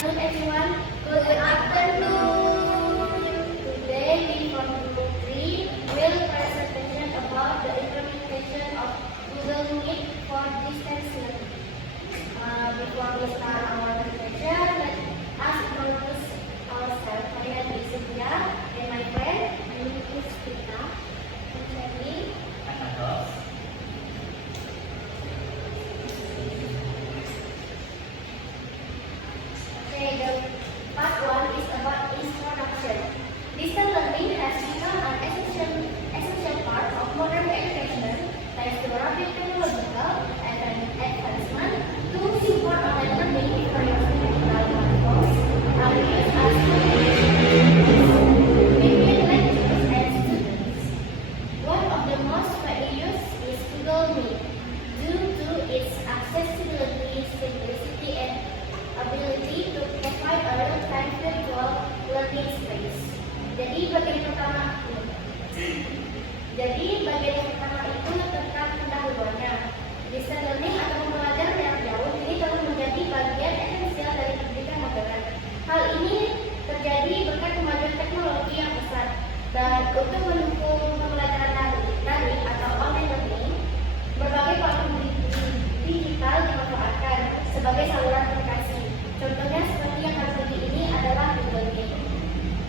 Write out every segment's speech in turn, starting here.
afternoon, everyone. Good afternoon. Today we from Group 3 will presentation about the implementation of Google Meet for distance learning. Before we start our presentation, let us introduce ourselves. My name is Cynthia and my friend. My name is Vita and Shelly. Okay, the part one is about introduction. Distance learning has become an essential part of modern education thanks to rapid technological advancement. Tools for online learning, including digital platforms, are used as between lecturers and students. One of the most widely used is Google Meet, due to its accessibility, simplicity, and ability to provide a real-time virtual learning space. Jadi bagian pertama itu tentang pendahuluannya. Distance learning atau pembelajaran jarak jauh ini telah menjadi bagian esensial dari pendidikan modern. Hal ini terjadi berkat kemajuan teknologi yang pesat, dan untuk mendukung pembelajaran daring atau online learning, berbagai platform digital dimanfaatkan sebagai saluran komunikasi. Contohnya seperti yang kami pilih ini adalah Google Meet.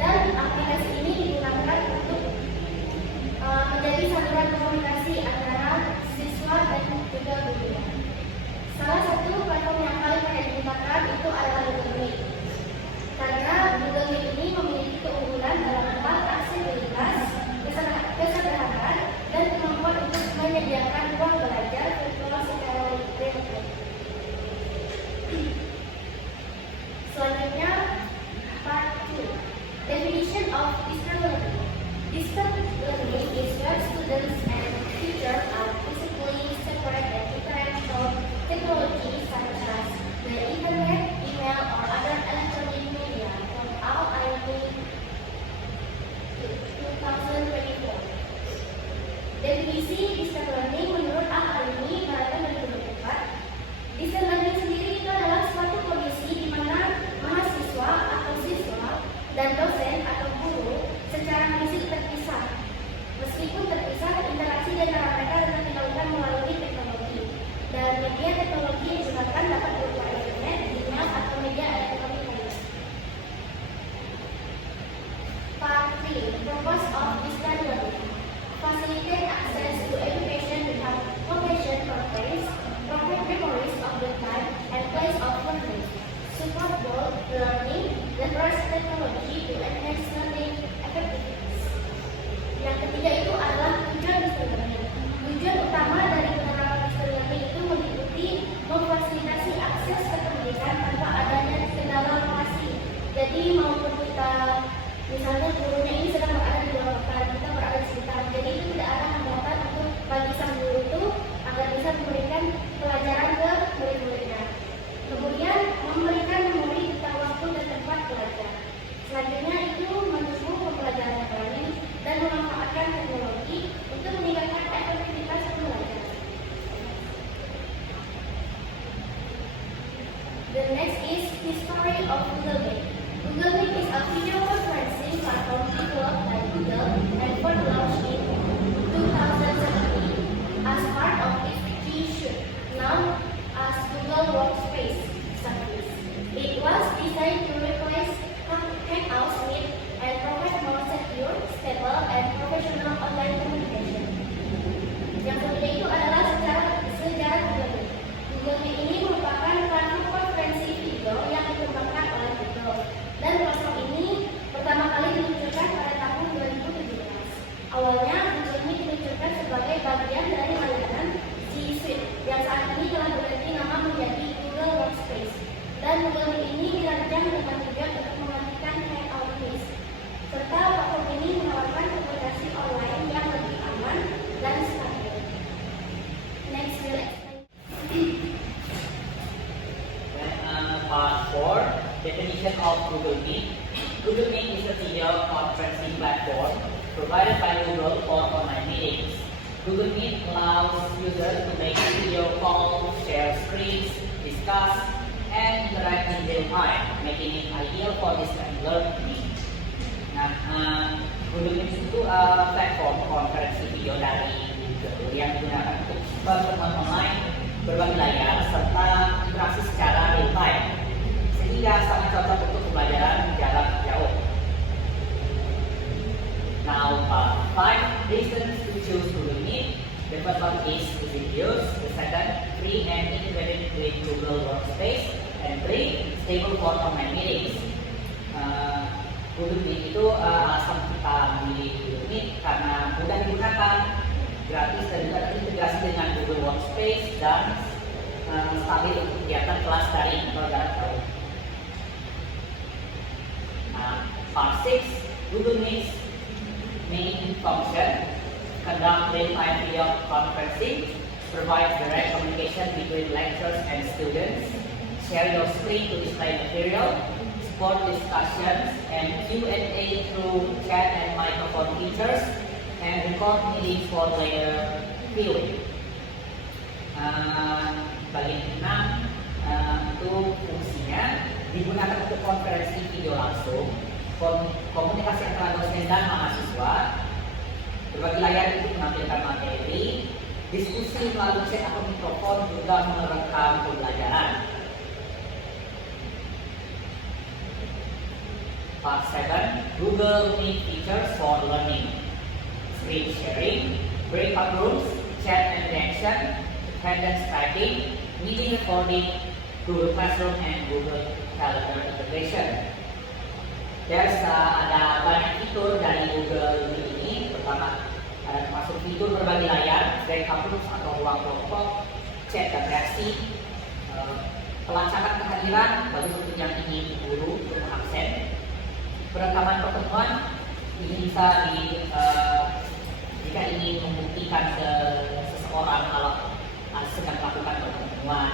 Dan aplikasi ini digunakan untuk menjadi saluran komunikasi antara siswa dan juga guru. Salah satu platform yang paling banyak digunakan itu adalah Google Meet. Karena Google Meet ini memiliki keunggulan dalam hal aksesibilitas, kesederhanaan, dan kemampuan untuk menyediakan ruang belajar virtual secara real-time. Selanjutnya, part 2. Definition of distance learning. Distance learning is where students and teachers are physically separated interaction technologies such as the internet, email, or other electronic media from all IoT 2024. Definisi distance learning menurut Al-Alimi pada 2024. Distance learning sendiri itu adalah suatu kondisi di mana mahasiswa atau siswa dan dosen atau guru secara fisik terpisah. Meskipun terpisah, interaksi di antara mereka dapat dilakukan melalui teknologi. Dan media teknologi yang digunakan dapat berupa internet, email, atau media elektronik lainnya. Part 3. Purpose of distance learning. Facilitate access to education without location preference, protect memories of the time and place of learning, support both learning dan trust technology to enhance learning effectiveness. Yang ketiga itu adalah tujuan distance learning. Tujuan utama dari penerapan distance learning itu meliputi memfasilitasi akses ke pendidikan tanpa adanya kendala lokasi. Jadi maupun kita misalnya gurunya ini sedang berada di luar kota, kita berada di sekitar, jadi itu tidak ada hambatan untuk bagi sang guru itu agar bisa memberikan pelajaran ke murid-muridnya. Kemudian memberikan memori tentang waktu dan tempat belajar. Selanjutnya itu mendukung pembelajaran daring dan memanfaatkan teknologi untuk meningkatkan efektivitas pembelajaran. The next is history of Google Meet. Google Meet is a video conferencing platform developed by Google and first launched in 2017 as part of its key suite, known as Google Workspace service. It was designed to replace Hangouts, Meet, and provide more secure, stable, and professional online communication. Yang kedua itu adalah sejarah Google Meet. Google Meet ini merupakan platform konferensi video yang dikembangkan oleh Google. Dan platform ini pertama kali diluncurkan pada tahun 2017. Awalnya Google Meet diluncurkan sebagai bagian dari layanan G Suite yang saat ini telah berganti nama menjadi Google Workspace. Dan Google Meet ini dirancang dengan tujuan untuk menggantikan Hangout Meet. Serta platform ini menawarkan komunikasi online yang lebih aman dan stabil. Next, we'll explain. Part 4. Definition of Google Meet. Google Meet is a video conferencing platform provided by Google for online meetings. Google Meet allows users to make video calls, share screens, discuss, and interact in real time, making it ideal for distance learning. Nah, Google Meet itu platform konferensi video dari Google yang digunakan untuk pertemuan online berbagai layar serta interaksi secara real time, sehingga sangat cocok untuk pembelajaran jarak jauh. Now, 5 reasons to choose Google Meet. The first one is easy to use. The second, free and integrated with Google Workspace. And 3, stable for online meetings. Google Meet itu alasan kita memilih Google Meet karena mudah digunakan, gratis dan juga terintegrasi dengan Google Workspace dan stabil untuk kegiatan kelas daring atau jarak jauh. Part 6, Google Meet main function, conduct real-time video conferencing, provide direct communication between lecturers and students, share your screen to display material, support discussions and Q&A through chat and microphone features, and record meetings for later viewing. Bagian 6 itu fungsinya digunakan untuk konferensi video langsung, komunikasi antara dosen dan mahasiswa, berbagi layar untuk menampilkan materi, diskusi melalui chat atau mikrofon juga merekam pembelajaran. Part 7, Google Meet features for learning, screen sharing, breakout rooms, chat and reaction, attendance tracking, meeting recording, Google Classroom, and Google Calendar integration. Ada banyak fitur dari Google Meet ini. Pertama, ada termasuk fitur berbagi layar, breakout rooms atau ruang kelompok, chat dan reaksi, pelacakan kehadiran bagi untuk yang ingin guru untuk absen, perekaman pertemuan. Ini bisa jika ingin membuktikan ke seseorang kalau sedang melakukan pertemuan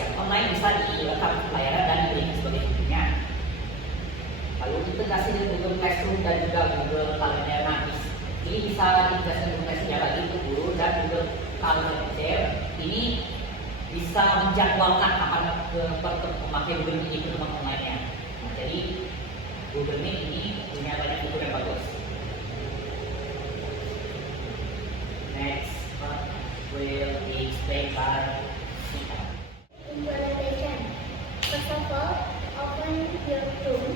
yang online, bisa direkam layanan dan diberi sebagai buktinya. Lalu integrasi dengan Google Classroom dan juga Google Calendar. Nah, ini bisa diintegrasi integrasinya lagi untuk guru dan Google Calendar. Ini bisa menjadwalkan kapan memakai Google Meet ini pertemuan online-nya. Nah, jadi Google Meet ini punya banyak fitur yang bagus. Next part will be explained by Sita. Implementation. First of all, open your Chrome.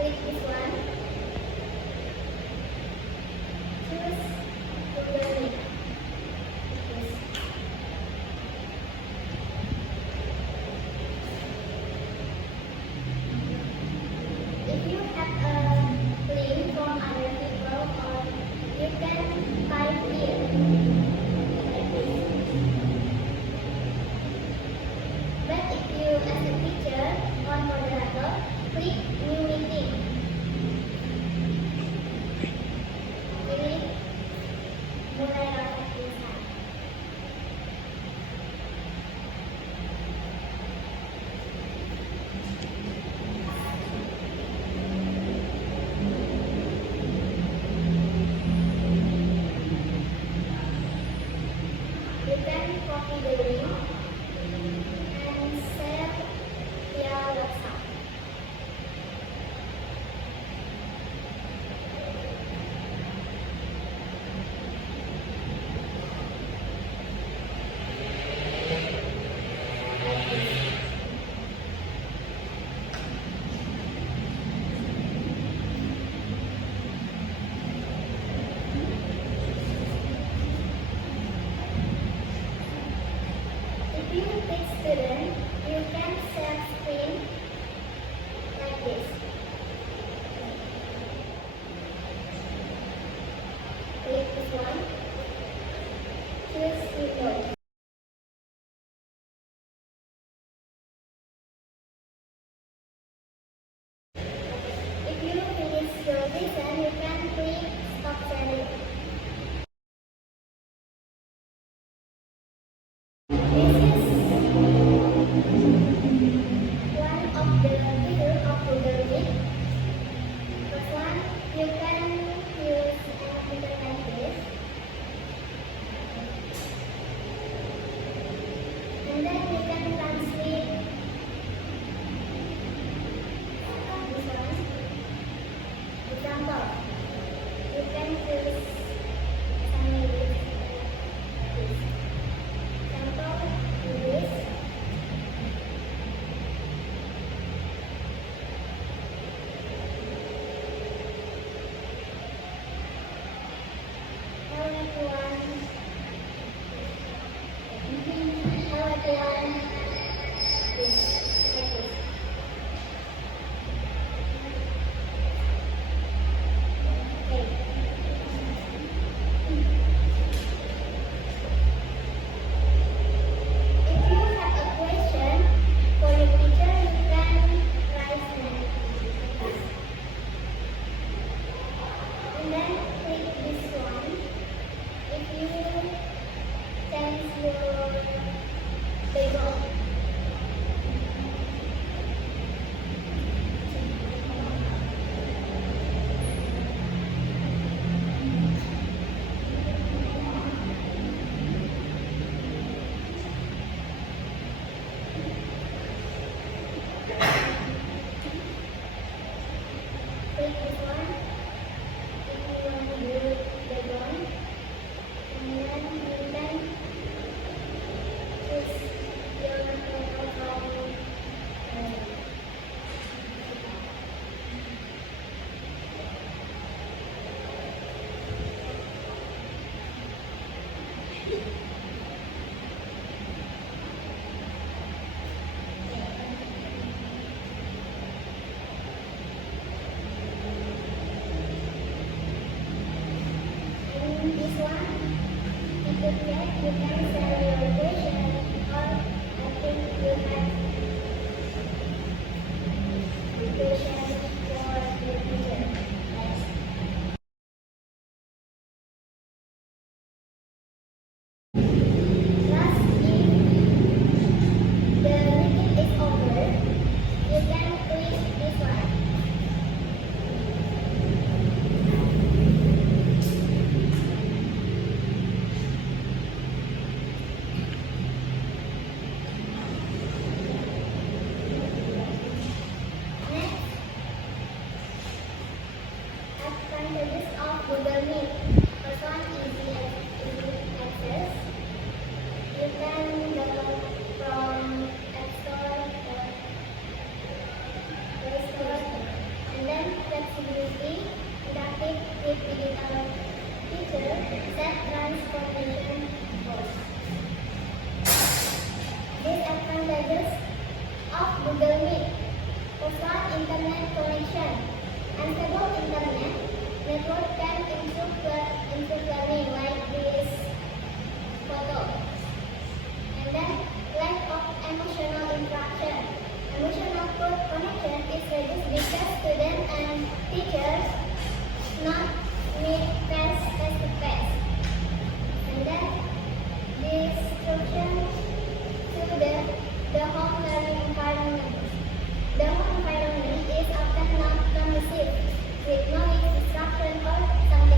Click this one. Choose Google Meet. Yes. If you have a link from other people, or you can type here. But if you, as a teacher or moderator, click New Meeting. Pilih mulai rapat tulisan. You can copy the link and share via WhatsApp. If you take student, you can share screen like this. Click this one. Choose remote. If you finish your lesson, you can click stop sharing. This is one of the features of Google Meet. First one, you can use an application like this. And then we can translate this one. Example, you can choose summary this. Example, this. Hello everyone. Hello everyone. This, like this. Okay. If you have a question for your teacher, you can write now. And then click this one. If you change your background. Click this one if you want to do background. And then you can choose your profile. And this one, if you check, you can send your question or I think you have question for your teacher. Last, if the meeting is over, you can click this one. Next, advantages of Google Meet. First one, easy access. You can download from App Store or Play Store. And then flexibility, interactive with digital teacher, set transportation costs. Disadvantages of Google Meet. First one, internet connection. Unstable internet network can improve learning like this photo. And then lack of emotional interaction. Emotional connection is reduced because students and teachers not meet face to face. And then disruption to the home learning environment. The home environment is often not conducive with noise, distraction, or sometimes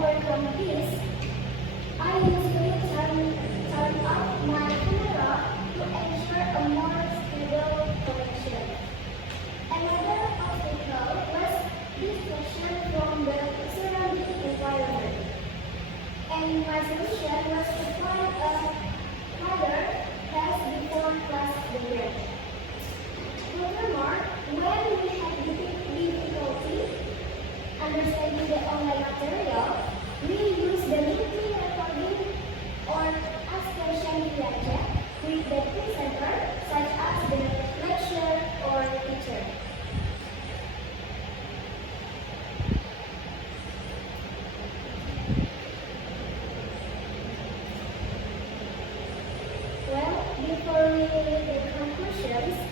overcome this, I usually turn up my camera to ensure a more stable connection. Another obstacle was distraction from the surrounding environment, and my solution was to find a harder task before class began. Furthermore, when we had difficulty understanding the online material, we use the meeting recording or ask question via chat with the presenter, such as the lecturer or teacher. Well, before we read the conclusions,